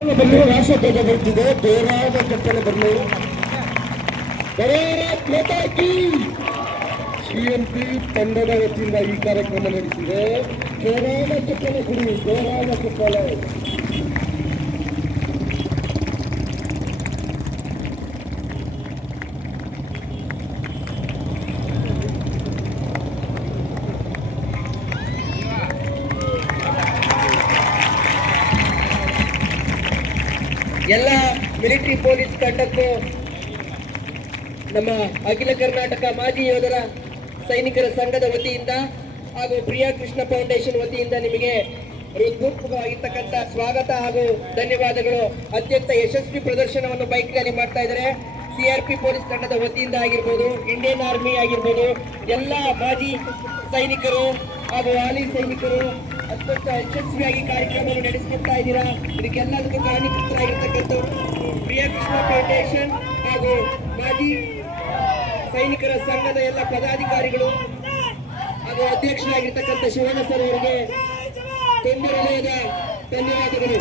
ರಾಷ್ಟ್ರಧ್ವಜ ಬರ್ತಿದೆ ಬೇರಾದ ಕಟ್ಟಲೆ ಬರಲಿ. ಸಿಎಂಪಿ ತಂಡದ ವತಿಯಿಂದ ಈ ಕಾರ್ಯಕ್ರಮ ನಡೆಸಿದೆ. ಜೋರಾದ ಚಪ್ಪಲೆ ಕುಡಿ. ಜೋರಾದ ಚಪ್ಪಲೆ ಎಲ್ಲ ಮಿಲಿಟರಿ ಪೊಲೀಸ್ ತಂಡಕ್ಕೂ ನಮ್ಮ ಅಖಿಲ ಕರ್ನಾಟಕ ಮಾಜಿ ಯೋಧರ ಸೈನಿಕರ ಸಂಘದ ವತಿಯಿಂದ ಹಾಗೂ ಪ್ರಿಯಾ ಕೃಷ್ಣ ಫೌಂಡೇಶನ್ ವತಿಯಿಂದ ನಿಮಗೆ ಹೃತ್ಪೂರ್ವಕವಾಗಿರ್ತಕ್ಕಂಥ ಸ್ವಾಗತ ಹಾಗೂ ಧನ್ಯವಾದಗಳು. ಅತ್ಯಂತ ಯಶಸ್ವಿ ಪ್ರದರ್ಶನವನ್ನು ಬೈಕ್ ರ್ಯಾಲಿ ಮಾಡ್ತಾ ಇದ್ದಾರೆ. ಸಿಆರ್ಪಿ ಪೊಲೀಸ್ ತಂಡದ ವತಿಯಿಂದ ಆಗಿರ್ಬೋದು ಇಂಡಿಯನ್ ಆರ್ಮಿ ಆಗಿರ್ಬೋದು, ಎಲ್ಲ ಮಾಜಿ ಸೈನಿಕರು ಹಾಗೂ ಹಾಲಿ ಸೈನಿಕರು ಅತ್ಯಂತ ಯಶಸ್ವಿಯಾಗಿ ಕಾರ್ಯಕ್ರಮವನ್ನು ನಡೆಸಿಕೊಡ್ತಾ ಇದ್ದೀರಾ? ಇದಕ್ಕೆಲ್ಲದಕ್ಕೂ ಪ್ರಿಯ ಪ್ರಿಯಕೃಷ್ಣ ಫೌಂಡೇಶನ್ ಹಾಗೂ ಮಾಜಿ ಸೈನಿಕರ ಸಂಘದ ಎಲ್ಲ ಪದಾಧಿಕಾರಿಗಳು ಹಾಗೂ ಅಧ್ಯಕ್ಷರಾಗಿರ್ತಕ್ಕಂಥ ಶಿವಣ್ಣ ಸರ್ ಅವರಿಗೆ ತೊಂದರೆ ಧನ್ಯವಾದಗಳು.